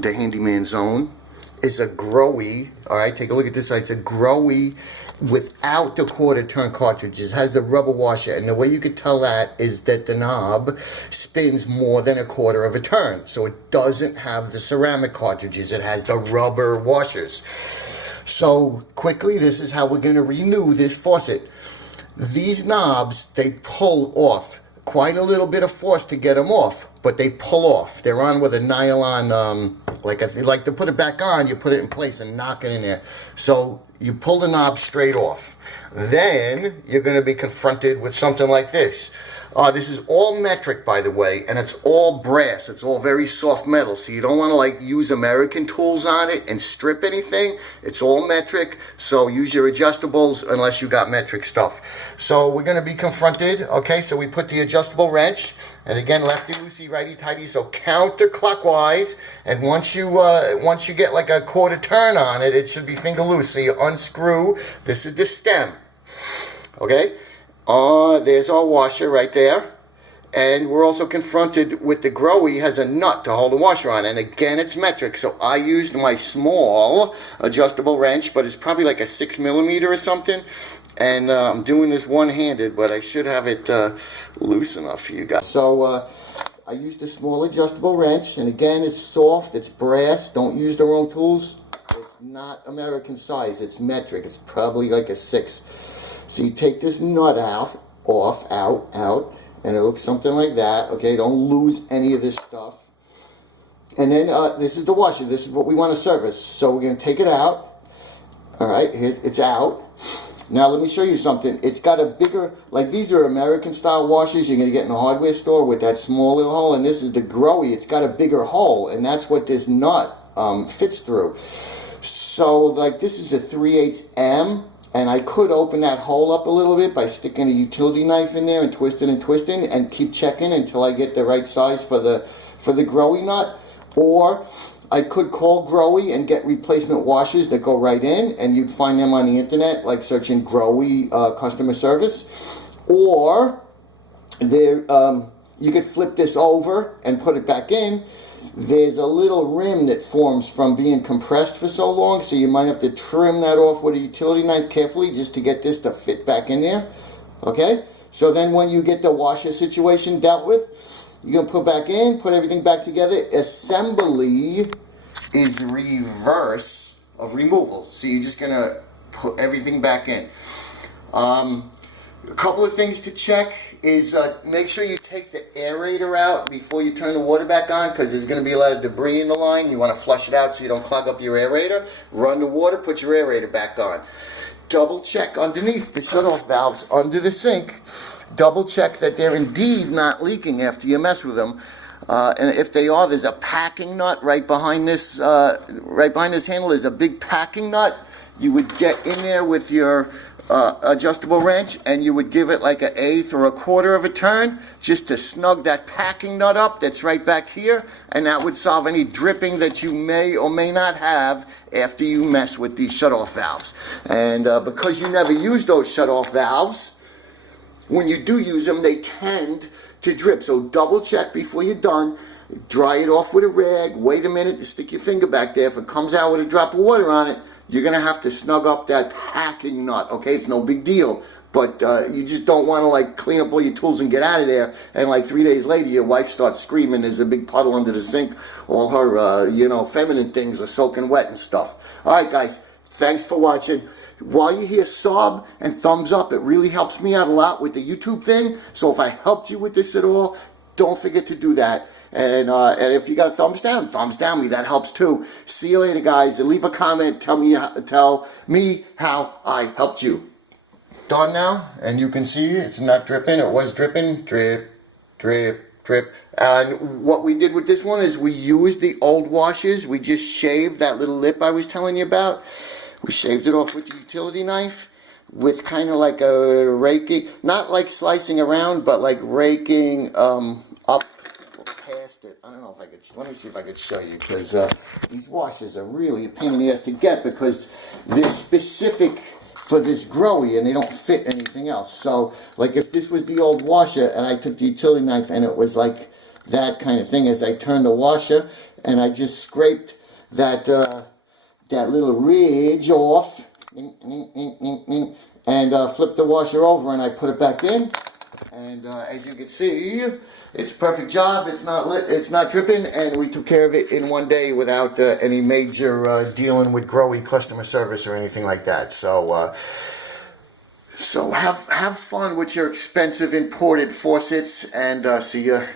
the Handyman Zone is a GROHE. All right, take a look at this side. It's a GROHE without the quarter turn cartridges. It has the rubber washer, and the way you could tell that is that the knob spins more than a quarter of a turn. So it doesn't have the ceramic cartridges. It has the rubber washers. So quickly, this is how we're going to renew this faucet. These knobs, they pull off. Quite a little bit of force to get them off, but they pull off. They're on with a nylon, like if you like to put it back on, you put it in place and knock it in there. So you pull the knob straight off. Then you're going to be confronted with something like this. This is all metric, by the way, and it's all brass. It's all very soft metal, so you don't want to like use American tools on it and strip anything. It's all metric, so use your adjustables unless you got metric stuff. So we're going to be confronted, okay? So we put the adjustable wrench, and again, lefty-loosey, righty-tighty, so counterclockwise, and once you get like a quarter turn on it, it should be finger loose. So you unscrew. This is the stem, okay? There's our washer right there. And we're also confronted with the GROHE has a nut to hold the washer on. And again, it's metric. So I used my small adjustable wrench, but it's probably like a 6mm or something. And I'm doing this one-handed, but I should have it loose enough for you guys. So I used a small adjustable wrench. And again, it's soft, it's brass. Don't use the wrong tools. It's not American size, it's metric. It's probably like a 6. So you take this nut out, and it looks something like that. Okay, don't lose any of this stuff. And then this is the washer. This is what we want to service. So we're going to take it out. All right, it's out. Now let me show you something. It's got a bigger, like these are American style washers you're going to get in a hardware store with that small little hole. And this is the GROHE. It's got a bigger hole, and that's what this nut fits through. So like this is a 3/8 M. And I could open that hole up a little bit by sticking a utility knife in there and twisting and keep checking until I get the right size for the GROHE nut. Or I could call GROHE and get replacement washers that go right in, and you'd find them on the internet, like searching GROHE customer service. Or there, you could flip this over and put it back in. There's a little rim that forms from being compressed for so long, so you might have to trim that off with a utility knife carefully just to get this to fit back in there. Okay? So then when you get the washer situation dealt with, you're going to put back in, put everything back together. Assembly is reverse of removal. So you're just going to put everything back in. A couple of things to check is make sure you take the aerator out before you turn the water back on, because there's going to be a lot of debris in the line. You want to flush it out so you don't clog up your aerator. Run the water, put your aerator back on. Double check underneath the shut-off valves under the sink. Double check that they're indeed not leaking after you mess with them. And if they are, there's a packing nut right behind this handle. There's a big packing nut. You would get in there with your adjustable wrench, and you would give it like an 1/8 or 1/4 of a turn just to snug that packing nut up that's right back here, and that would solve any dripping that you may or may not have after you mess with these shutoff valves. And because you never use those shutoff valves, when you do use them, they tend to drip. So double check before you're done. Dry it off with a rag. Wait a minute to stick your finger back there. If it comes out with a drop of water on it, you're going to have to snug up that packing nut, okay? It's no big deal, but you just don't want to, like, clean up all your tools and get out of there, and, like, 3 days later, your wife starts screaming, there's a big puddle under the sink, all her, feminine things are soaking wet and stuff. All right, guys, thanks for watching. While you hear sub and thumbs up, it really helps me out a lot with the YouTube thing, so if I helped you with this at all, don't forget to do that. And if you got a thumbs down me. That helps too. See you later, guys. And leave a comment. Tell me how I helped you. Done now, and you can see it's not dripping. It was dripping. Drip, drip, drip. And what we did with this one is we used the old washers. We just shaved that little lip I was telling you about. We shaved it off with the utility knife, with kind of like a raking, not like slicing around, but like raking up past it. I don't know if I could, let me see if I could show you, because these washers are really a pain in the ass to get, because they're specific for this GROHE and they don't fit anything else. So like if this was the old washer and I took the utility knife and it was like that kind of thing as I turned the washer, and I just scraped that that little ridge off, and flipped the washer over, and I put it back in. And as you can see, it's a perfect job. It's not lit, it's not dripping, and we took care of it in one day without any major dealing with GROHE customer service or anything like that. So so have fun with your expensive imported faucets, and see ya